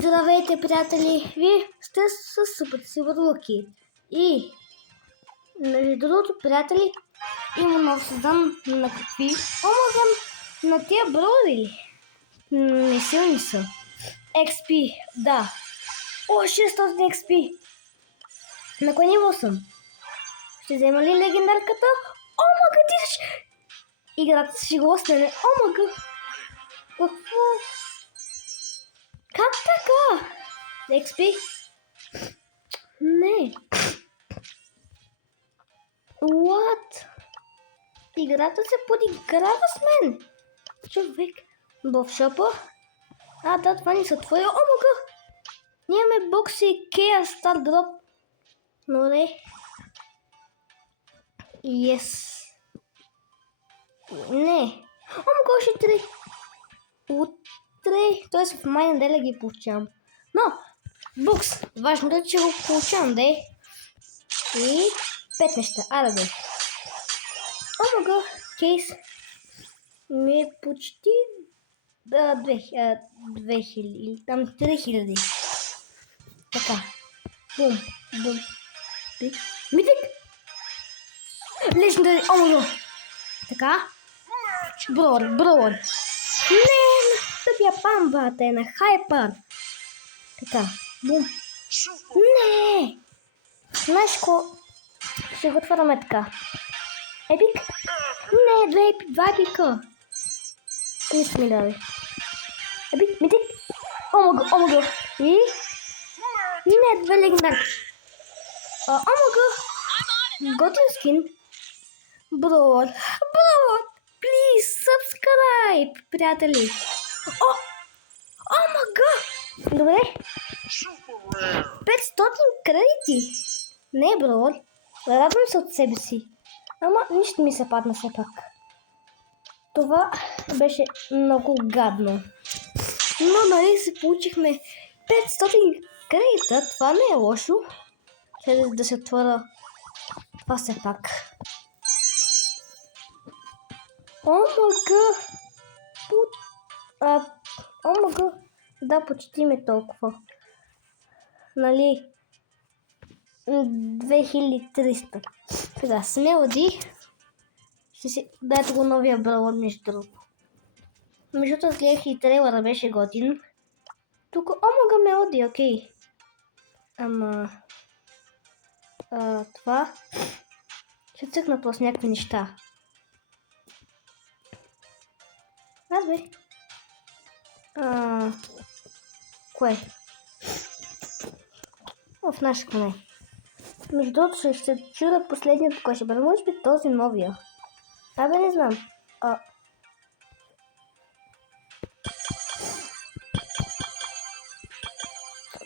Здравейте, приятели! Вие сте с Супер Сивърлуки. И, между другото, приятели, има нов сезон на какви? Омагам на тия брови. Не силни са. XP, да. О, 600 XP. На кой ниво съм? Ще взема ли легендарката? Омага, ти ще... Играта си го остане. Омага. Какво? Как така? XP? Не. What? Играта се подиграва с мен. Човек. В шопа? А, да, това не са твои. Омага. Ние имаме бокси и Кея Стар Дроп. Но не. Yes. Не. Омага, още 3. Утре. Т.е. в май неделя ги получавам. Но, букс. Важно е, че го получавам, да е. И 5 неща. Аре, бе. Омага, кейс. Ми е почти 2000 или там 3000. Така. Бум, бум. Митик! Лежендари, омага. Така. Броуър. Не, тъпия памбата е на хайпер. Така. Бум. Не. Знаеш ко? Ще го отваряме така. Епик? Не, два епика. Нищо ми даде. Епик, митик. Омага. И? Не, 2 легендарки. Омага. Готин скин. Броуър. Please, subscribe, приятели. Омага. Добре. 500 кредити. Не, броуър. Радвам се от себе си. Ама нищо ми се падна все пак. Това беше много гадно. Но нали се получихме 500 кредита. Това не е лошо. Ще да се отворя това все пак. Омага. Омага. Да, почти ме толкова. Нали? 2300. Сега, Смелоди. Ще си... Дайте го новия браун, между другото. Между другото, гледах и трейлера, беше готин. Тук омага мелоди, окей. Ама... това... Ще цъкна просто някакви неща. Аз бе. Кое? В наше коне. Между другото ще се чуда последният кой ще бъде. Може би този новия. Абе не знам.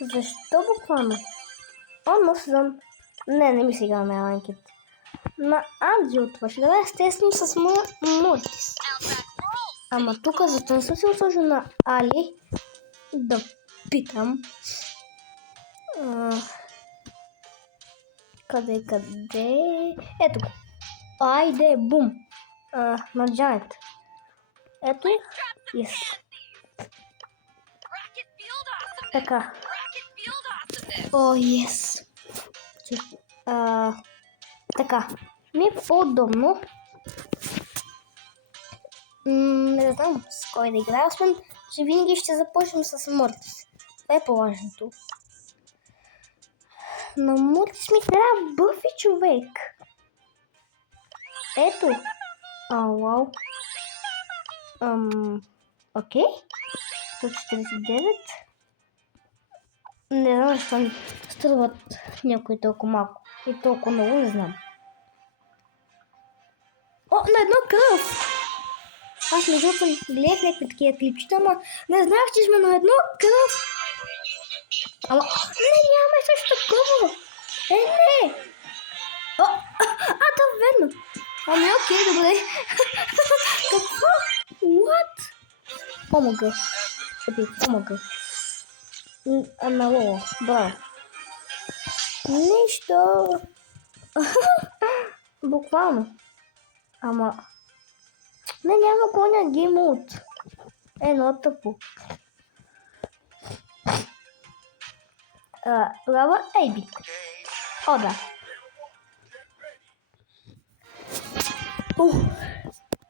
Защо буквално? Нов сезон. Не ми сега на Аланкет. На Анджел това ще да естествено с Мортис. Ама тук зато не съм се сложил на Али. Да питам. Къде? Ето го. Айде, бум. На Джайнт. Ето. Yes. Така. Yes. Така. Ми е по-удобно. Не знам с кой да играя, освен, че винаги ще започнем с Мортис. Това е по-важното. На Мортис ми трябва бъфи, човек. Ето. Вау. Окей. 149. Не знам защо ми струват някои толкова малко. И толкова много, не знам. На едно кръв! Аз между другото гледах някакви такива клипчета, ама не знаех, че сме на едно кръв. Ама нямаме също такова. Не. То верно. Ами окей, добре. Какво? What? Омага. Омага. Аналога. Браво. Нищо. Буквално. Ама... няма коня геймут. Едно тъпо. Тогава Ейбит. О, да.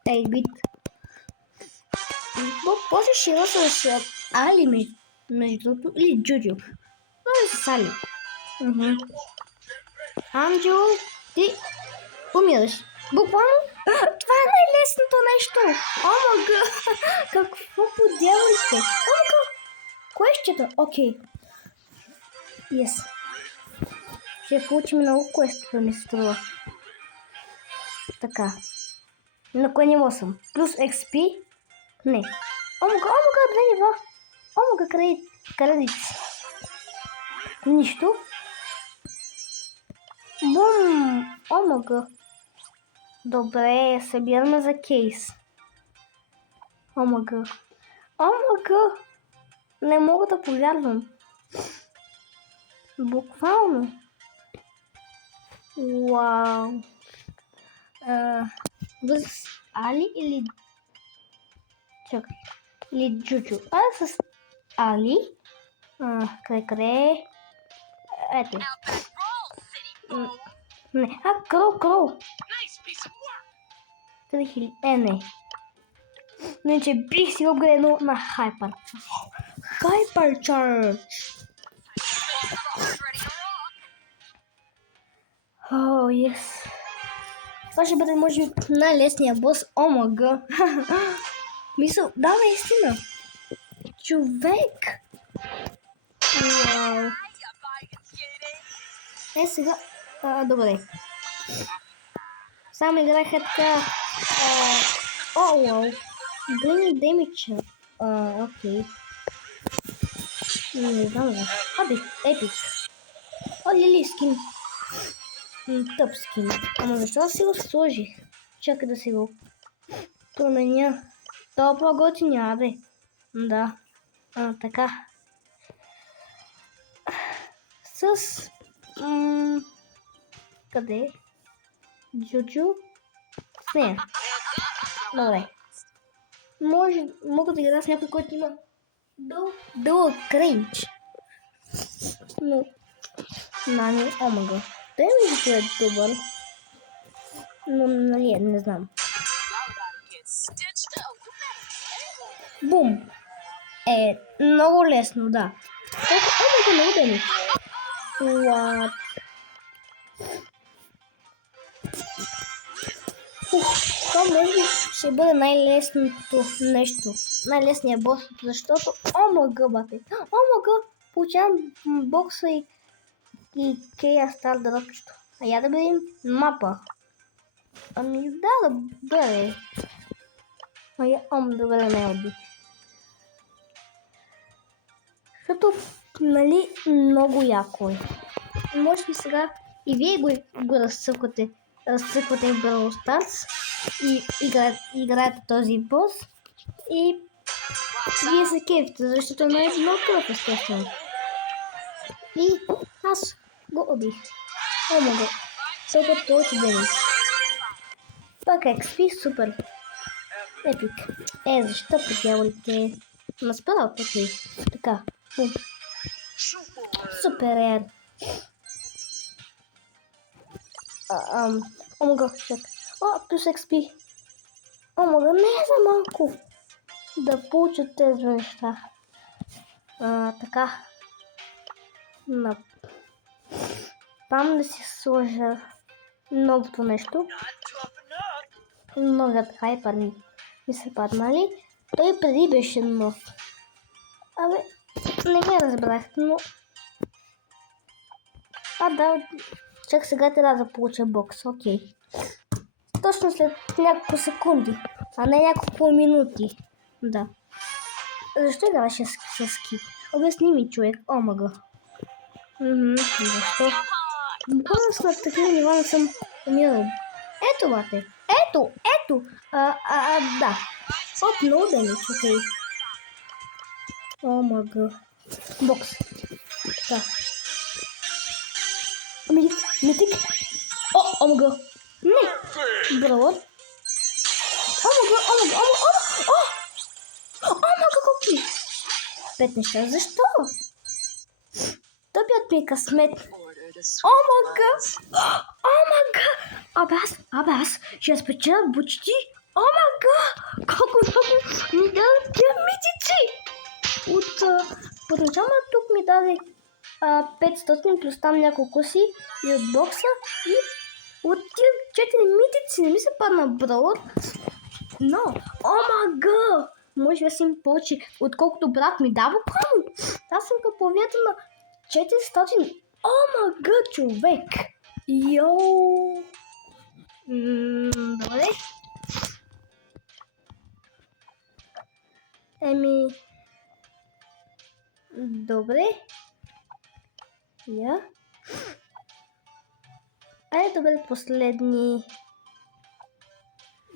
Ейбит. После ще има с Али, между другото, или Джуджу. Но с Али. Анджело, ти умираш. Буквално, това е най-лесното нещо. Омага, какво по дяволите? Омага, кое щета? Окей. Yes. Ще получим много квестове, ми се струва. Така. На кое ниво съм? Плюс XP? Не. Омага, две нива. Омага, кредит. Нищо. Бум! Омага. Добре, събираме за кейс. Омага. Не мога да повярвам. Буквално. Вау. С Али или... Чакай. Или Джуджу. С Али. Къде? Ето. Не. Кроу. 3000. Не. Но че бих си обгренал на Hyper. Hyper Charge. Yes. Това ще бъде, може би, най-лесният бос. Омага. Мисъл, да, наистина. Човек. Вау. Сега. Добре. Само играха така. Вау. Глини демича. Окей. Не знам. Епик. Лили скин. Тъп скин. Ама защо си го сложих? Чакай да си го променя. Толкова готиня, бе. Да. Така. С... къде? Джуджу? С нея. Добре. Мога да игра с някой, който има дълъг рейндж. Но... Нани, омага. Той ми е добър. Но нали, не знам. Бум! Много лесно, да. Омага много деми. What? Това може би ще бъде най-лесното нещо. Най-лесният бос, защото омага, бате. Омага! Получавам бокса и Кея Стар дръпчето. А я да видим мапа. Ами да бъде. Добре, не оби. Защото, нали, много яко е. Може би сега и вие го разцъквате в Brawl Stars и играете този бос и вие се кефите, защото е много кръв, естествено. И аз го убих. Омага. Толкова повече дени. Пак XP, супер. Епик. Защо по дяволите? Наспадал пъти. Така. Супер. Омага, чак. Плюс XP. Омага, не е за малко да получат тези неща. Така. Там да си сложа новото нещо. Новият хайпер ми се паднали. Той преди беше нов. Не ме разбрах, но... Да, чак сега трябва да получа бокс, окей. Точно след няколко секунди, а не няколко минути. Да. Защо играваше с скип? Обясни ми, човек. Омага. Защо? Буквално след такива нива не съм умирал. Ето, бате. Ето. Да. Много дамage, окей. Омага. Бокс. Да. Митик. Омага. Не. Бравот. Омага. Омага, какви? 5 неща. Защо? тъпият ми късмет. Order to О, switch мага! modes. О, мага! Аз ще спечеля почти. О, мага! Колко много ми дадат тия митици! Първоначално тук ми даде 500 плюс там няколко си и от бокса и от тия 4 митици не ми се падна браут. Но, о мага! Може да си им повече, отколкото брат ми дава право. Аз съм към половината на 400. О мага, човек! Йоу! Добре. Добре. Я. Айде добре, последни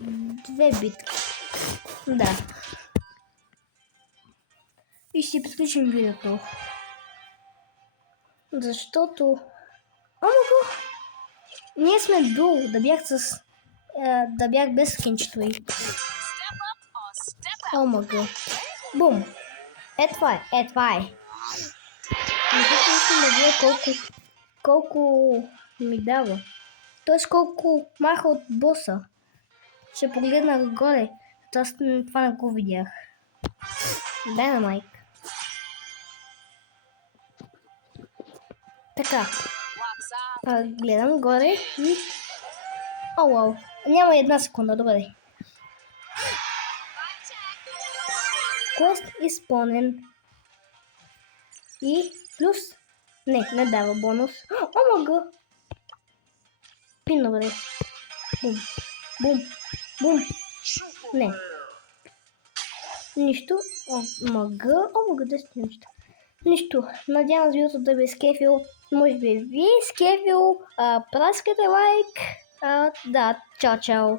2 битки. Да. И ще приключим видеото. Защото... Омага! Ние сме дуо, да бях без скинчето и... Омага. Бум! Това е. Защото искам да видя колко ми дава. Тоест колко маха от боса. Ще погледна горе. Аз това не го видях. Dynamite. Така. Гледам горе и... О, вау. Няма една секунда, добре. Квест изпълнен. И плюс... Не дава бонус. О, мага! Пин, добре. Бум. Не. Нищо. О, мага, неща. Нищо. Надявам се видеото да ви е скефил. Може би ви е скефил. Праскате лайк. Да, чао.